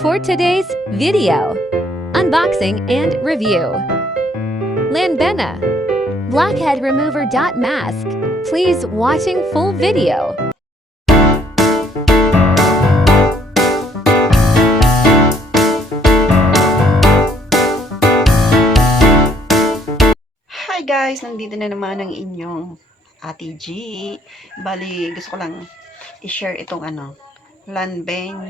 For today's video, unboxing and review. Lanvin Blackhead Remover Mask. Please watching full video. Hi guys! Nandito na naman ang inyong Ate G. Bali, gusto ko lang i-share itong Lanvin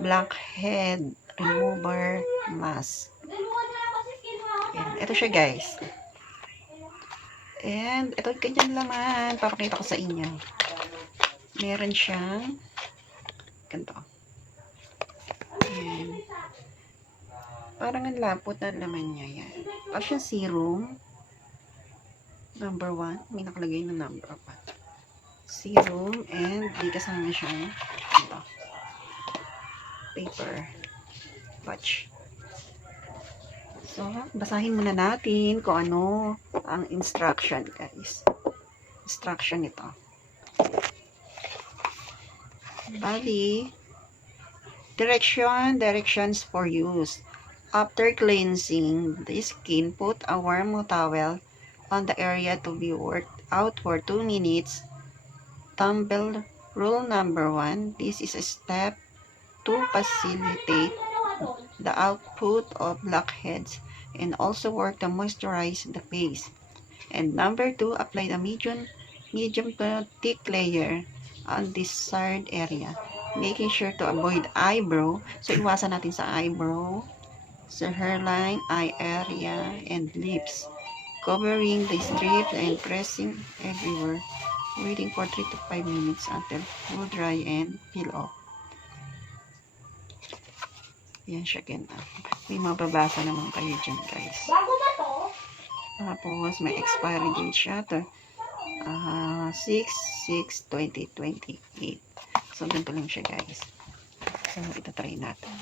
Blackhead Remover Mask. Ayan, ito siya guys. And ito ganyan laman. Papakita ko sa inyo. Meron siyang ganito. Ayan. Parang ang lapot na laman niya. Yan. Parang siyang serum. Number 1. May nakalagay na number 1. Serum. And di kasama siyang ito. Paper. Patch. So, basahin muna natin kung ano ang instruction, guys. Instruction ito. Bali, directions for use. After cleansing the skin, put a warm towel on the area to be worked out for 2 minutes. Tumble rule number 1. This is a step to facilitate the output of blackheads and also work to moisturize the face. And number 2, apply the medium to thick layer on desired area, making sure to avoid eyebrow. So iwasan natin sa eyebrow, sa hairline, eye area, and lips, covering the strips and pressing everywhere, waiting for 3 to 5 minutes until full dry and peel off. Yan siya ganda. May mababasa naman kayo dyan, guys. Bago ba to? Tapos, may expiry date siya to 6/6/2028. So, ganito lang siya, guys. So, ito try natin.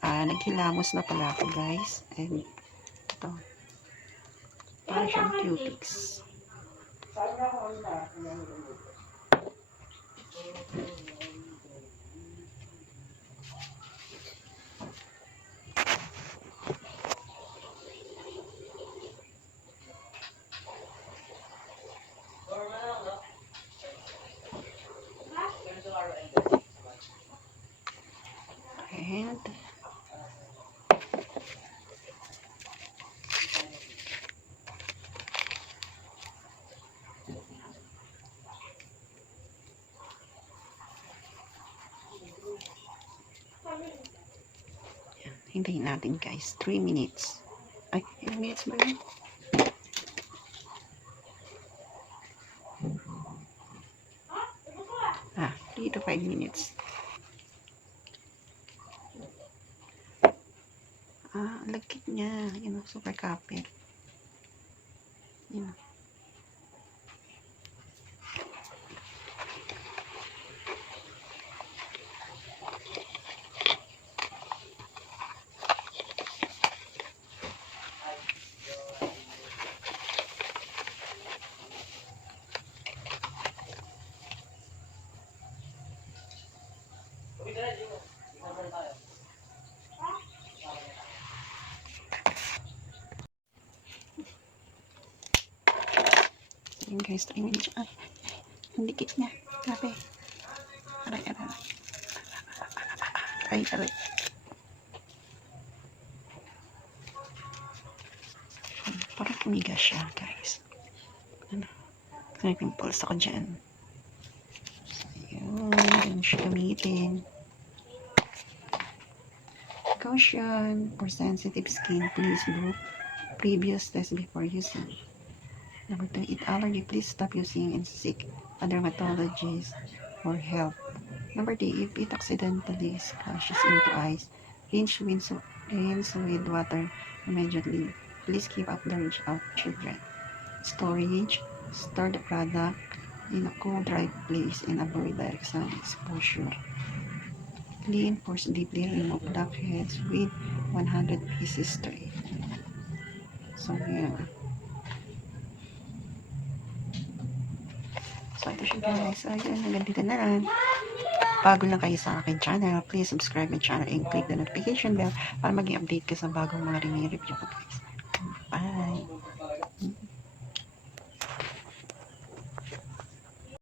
Naghilamos na pala ako, guys. And, ito. Parang siyang cutics. And hintayin natin guys 3 minutes. Ay, ilang minutes ba yun? 3 to 5 minutes. Lagkit niya. Yun, super copper. Yun. Yun guys, 3 minutes. Ay, ang dikit niya. Grabe. Aray. Parang tumigas siya, guys. May pimples ako dyan. So, yun. Ganun siya gamitin. Caution. For sensitive skin, please do previous test before using. Number 2, eat allergy, please stop using and seek a dermatologist for help. Number 3, if it accidentally splashes into eyes, rinse with water immediately. Please keep up the reach out children. Storage, store the product in a cool, dry place and avoid direct sun exposure. Clean, force deeply, remove blackheads with 100 pieces straight. So, yeah. So, ito siya guys. Ayun, hanggang dito na lang. bago lang kayo sa akin channel, please subscribe my channel and click the notification bell para maging update ka sa bagong mga review ko.